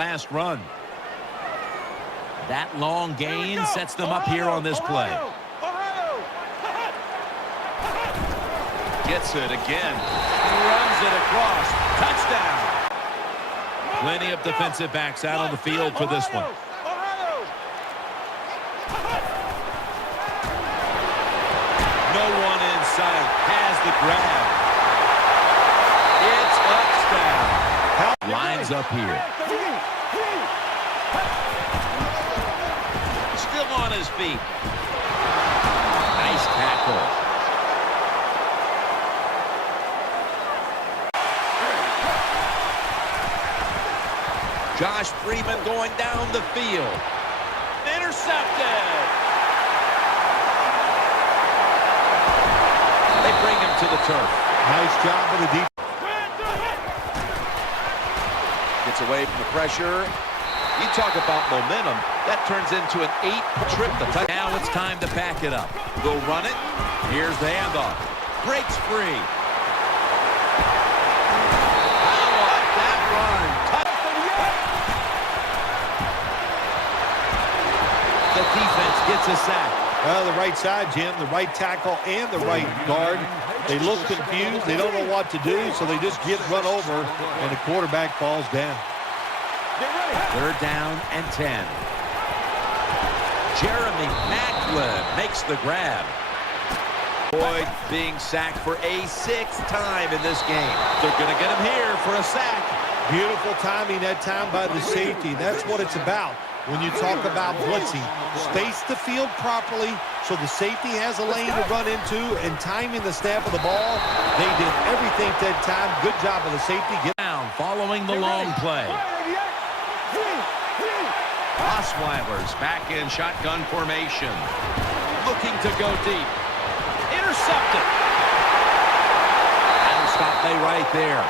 last run. That long gain sets them up here on this play. Gets it again. Runs it across. Touchdown. Plenty of defensive backs out on the field for this one. No one in sight. Has the grab. It's touchdown. Lines up here. Still on his feet. Nice tackle. Josh Freeman going down the field. Intercepted. They bring him to the turf. Nice job of the defense. Gets away from the pressure. You talk about momentum. That turns into an 8 trip. Now it's time to pack it up. They'll run it. Here's the handoff. Breaks free. How about that run? The defense gets a sack. Well, the right side, Jim, the right tackle and the right guard. They look confused. They don't know what to do, so they just get run over, and the quarterback falls down. 3rd down and 10. Jeremy Maclin makes the grab. Boyd being sacked for a 6th time in this game. They're going to get him here for a sack. Beautiful timing that time by the safety. That's what it's about when you talk about blitzing. Space the field properly so the safety has a lane to run into, and timing the snap of the ball. They did everything that time. Good job of the safety. Get down following the long play. Osweiler's back in shotgun formation. Looking to go deep. Intercepted. And stop play right there.